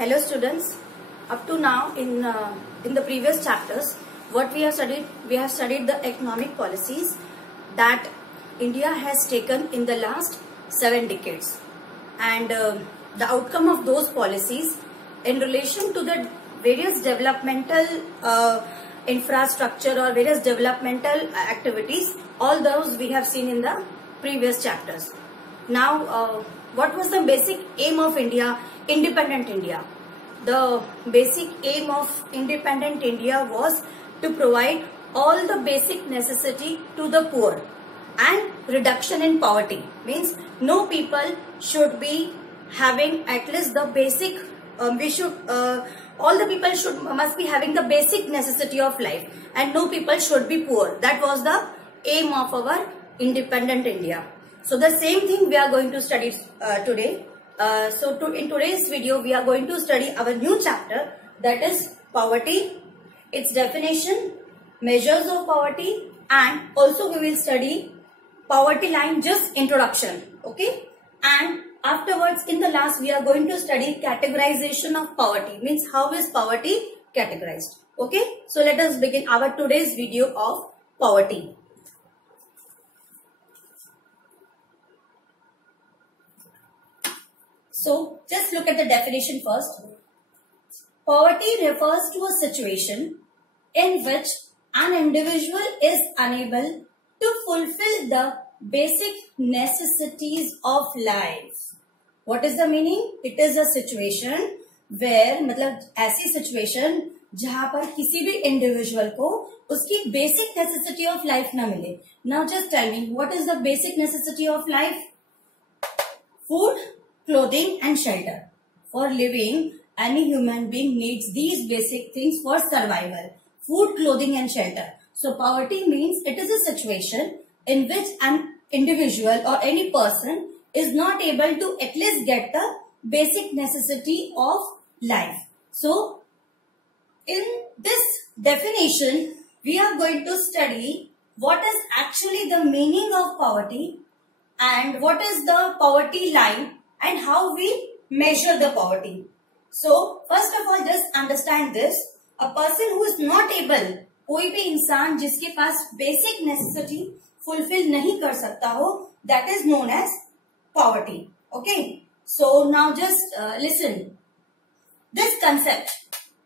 Hello students. Up to now in the previous chapters, what we have studied the economic policies that India has taken in the last 7 decades, and the outcome of those policies in relation to the various developmental infrastructure or various developmental activities. All those we have seen in the previous chapters. Now, what was the basic aim of India? Independent India. The basic aim of independent India was to provide all the basic necessity to the poor and reduction in poverty. Means no people should be having at least the basic. All the people must be having the basic necessity of life, and no people should be poor. That was the aim of our independent India. So the same thing we are going to study today. In today's video, we are going to study our new chapter, that is poverty, its definition, measures of poverty, and also we will study poverty line, just introduction. Okay, and afterwards in the last we are going to study categorization of poverty, means how is poverty categorized. Okay, so let us begin our today's video of poverty. So, just look at the definition first. Poverty refers to a situation in which an individual is unable to fulfill the basic necessities of life. What is the meaning? It is a situation where, मतलब ऐसी situation जहाँ पर किसी भी individual को उसकी basic necessity of life ना मिले. Now just tell me, what is the basic necessity of life? Food, clothing and shelter. For living, any human being needs these basic things for survival. Food, clothing and shelter. So poverty means it is a situation in which an individual or any person is not able to at least get the basic necessity of life. So in this definition, we are going to study what is actually the meaning of poverty and what is the poverty line and how we measure the poverty. So first of all, just understand this. A person who is not able, कोई भी इंसान जिसके पास basic necessity fulfill नहीं कर सकता हो, that is known as poverty. Okay. So now just listen. This concept,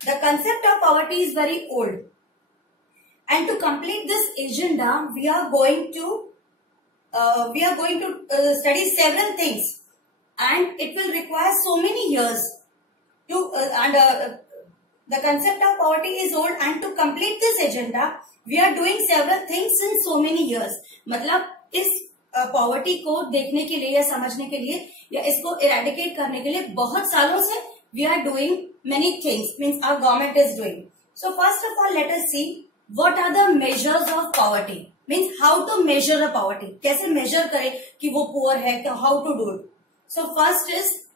the concept of poverty is very old. And to complete this agenda, we are going to study several things. And it will require so many years to the concept of poverty is old, and to complete this agenda we are doing several things in so many years. मतलब इस poverty को देखने के लिए या समझने के लिए या इसको eradicate करने के लिए बहुत सालों से we are doing many things, means our government is doing. So first of all, let us see what are the measures of poverty, means how to measure a poverty, कैसे measure करें कि वो poor है, how to do it. So first is,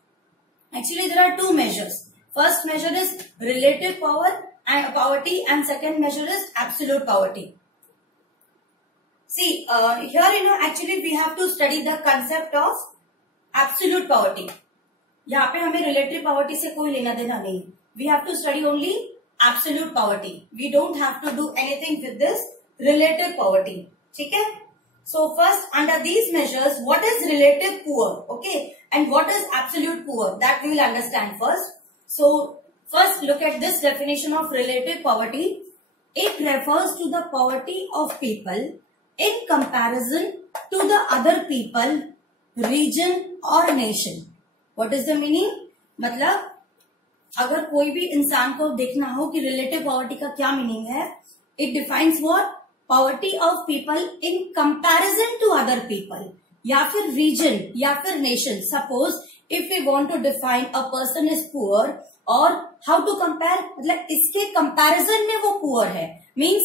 actually there are two measures. First measure is relative poverty and second measure is absolute poverty. See, here actually we have to study the concept of absolute poverty. यहाँ पे हमें relative poverty से कोई लेना देना नहीं. We have to study only absolute poverty. We don't have to do anything with this relative poverty. ठीक है? So first, under these measures, what is relative poor, okay, and what is absolute poor, that we will understand first. So first, look at this definition of relative poverty. It refers to the poverty of people in comparison to the other people, region or nation. What is the meaning? मतलब अगर कोई भी इंसान को देखना हो कि relative poverty का क्या meaning है, it defines what? Poverty of people in comparison to other people, या फिर region, या फिर nation. Suppose if we want to define a person is poor, or how to compare, मतलब इसके comparison में वो poor है. Means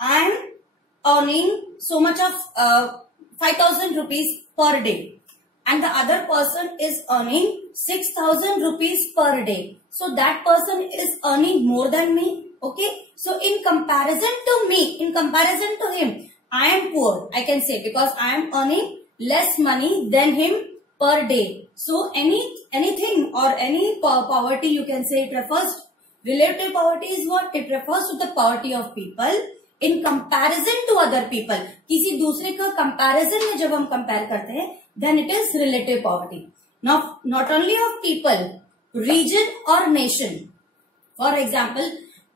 I am earning so much of 5,000 rupees per day, and the other person is earning 6,000 rupees per day. So that person is earning more than me. Okay, so in comparison to me, in comparison to him, I am poor, I can say, because I am earning less money than him per day. So anything or any poverty, you can say it refers. Relative poverty is what? It refers to the poverty of people in comparison to other people. किसी दूसरे का comparison में जब हम compare करते हैं, then it is relative poverty. Now, not only of people, region or nation. For example,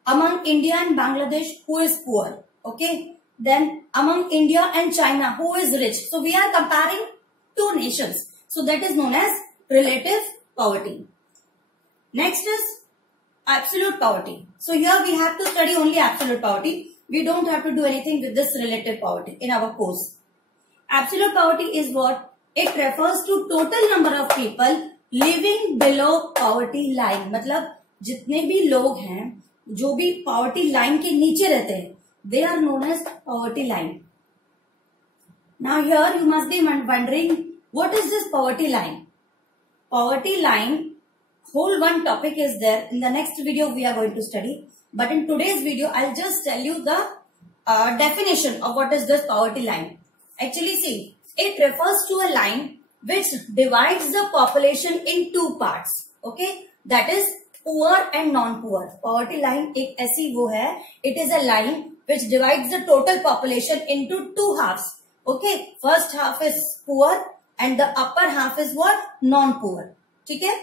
among India and Bangladesh, who is poor? Okay. Then among India and China, who is rich? So we are comparing two nations. So that is known as relative poverty. Next is absolute poverty. So here we have to study only absolute poverty. We don't have to do anything with this relative poverty in our course. Absolute poverty is what? It refers to total number of people living below poverty line. मतलब जितने भी लोग हैं जो भी poverty line के नीचे रहते हैं, they are known as poverty line. Now here you must be wondering, what is this poverty line? Poverty line, whole one topic is there. In the next video we are going to study. But in today's video, I'll just tell you the definition of what is this poverty line. Actually, see, it refers to a line which divides the population in two parts. Okay, that is poor and non-poor. Poverty line एक ऐसी वो है. It is a line which divides the total population into two halves. Okay, first half is poor and the upper half is what? Non-poor. ठीक है?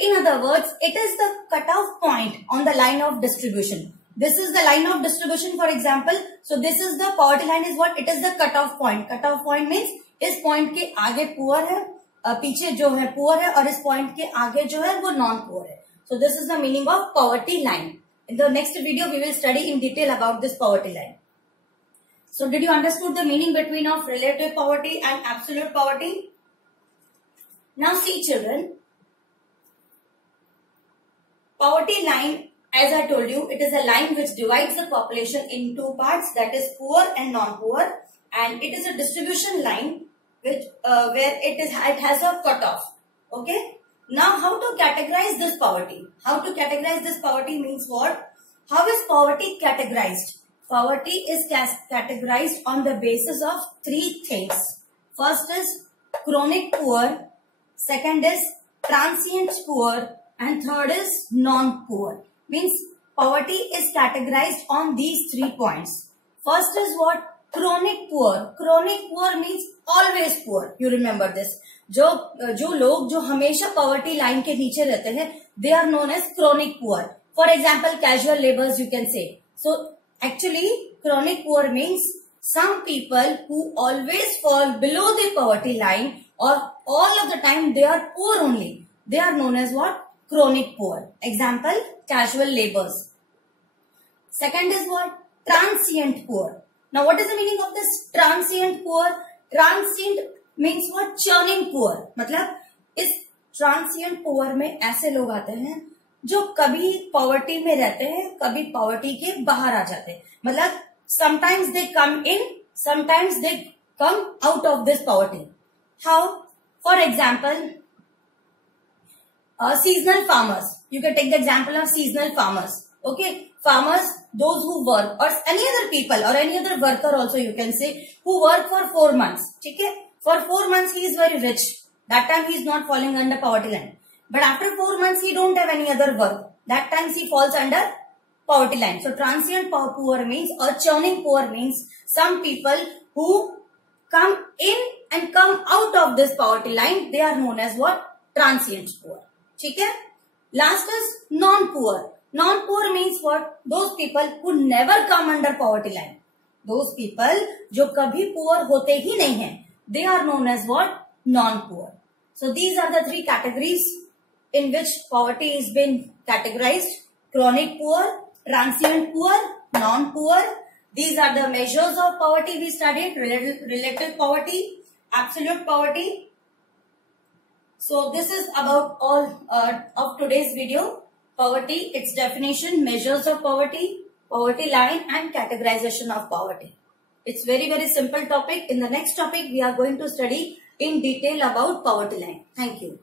In other words, it is the cutoff point on the line of distribution. This is the line of distribution, for example. So this is the poverty line is what? It is the cutoff point. Cutoff point means इस point के आगे poor है, पीछे जो है poor है और इस point के आगे जो है वो non-poor है. So this is the meaning of poverty line. In the next video, we will study in detail about this poverty line. So did you understood the meaning between of relative poverty and absolute poverty? Now see children. Poverty line, as I told you, it is a line which divides the population in two parts, that is poor and non-poor, and it is a distribution line which where it has a cutoff. Okay. Now, how to categorize this poverty? How to categorize this poverty means what? How is poverty categorized? Poverty is categorized on the basis of three things. First is chronic poor, second is transient poor, and third is non-poor. Means poverty is categorized on these 3 points. First is what? Chronic poor. Chronic poor means always poor. You remember this. जो लोग जो हमेशा poverty line के नीचे रहते हैं, they are known as chronic poor. For example, casual laborers you can say. So actually chronic poor means some people who always fall below the poverty line or all of the time they are poor only. They are known as what? Chronic poor. Example, casual laborers. Second is what? Transient poor. Now what is the meaning of this transient poor? Transient means what? Churning poor. मतलब इस transient poor में ऐसे लोग आते हैं जो कभी poverty में रहते हैं, कभी poverty के बाहर आ जाते हैं. मतलब sometimes they come in, sometimes they come out of this poverty. How? For example, seasonal farmers. You can take the example of seasonal farmers. Okay, farmers, those who work, or any other people or any other worker also you can say, who work for 4 months. Okay, for 4 months he is very rich. That time he is not falling under poverty line. But after 4 months he don't have any other work. That time he falls under poverty line. So transient poor means or churning poor means some people who come in and come out of this poverty line. They are known as what? Transient poor. Okay? Last is non-poor. Non-poor means what? Those people who never come under poverty line. Those people जो कभी poor होते ही नहीं हैं. They are known as what? Non-poor. So these are the 3 categories in which poverty is been categorized. Chronic poor, transient poor, non-poor. These are the measures of poverty we studied. Relative poverty, absolute poverty. So this is about all of today's video. Poverty, its definition, measures of poverty, poverty line and categorization of poverty. It's very simple topic. In the next topic, we are going to study in detail about poverty line. Thank you.